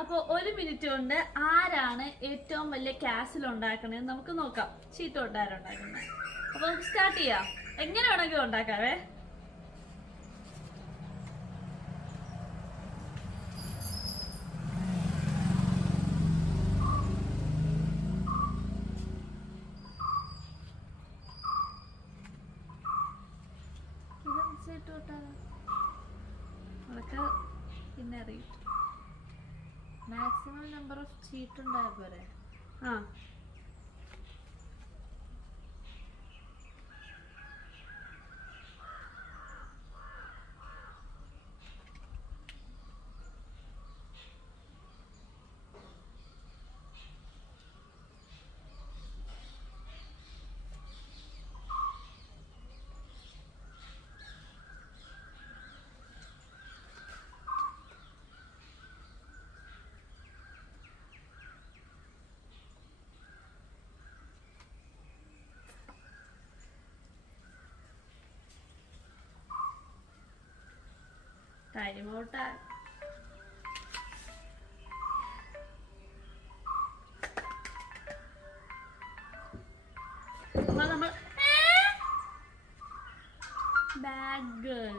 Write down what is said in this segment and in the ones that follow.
അപ്പൊ 1 മിനിറ്റ് കൊണ്ട് ആരാണ് ഏറ്റവും വലിയ കാസിൽ ഉണ്ടാക്കണത് നമുക്ക് നോക്കാം. ചീട്ട് തൊട്ട് ആരുണ്ടാക്കുന്നത്. അപ്പൊ നമുക്ക് സ്റ്റാർട്ട് ചെയ്യാം. എങ്ങനെ വേണമെങ്കിലും ഉണ്ടാക്കാവേ. അതൊക്കെ പിന്നെ അറിയും. മാക്സിമം നമ്പർ ഓഫ് ചീട്ട് ഉണ്ടായ പോലെ. ആ ടൈം ഔട്ടാ. അപ്പൊ നമ്മൾ ബാഡ് ഗേൾ.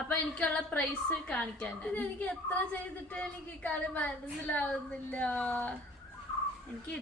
അപ്പൊ എനിക്കുള്ള പ്രൈസ് കാണിക്കാൻ. എനിക്ക് എത്ര ചെയ്തിട്ട് എനിക്ക് കളി മനസ്സിലാവുന്നില്ല. എനിക്ക്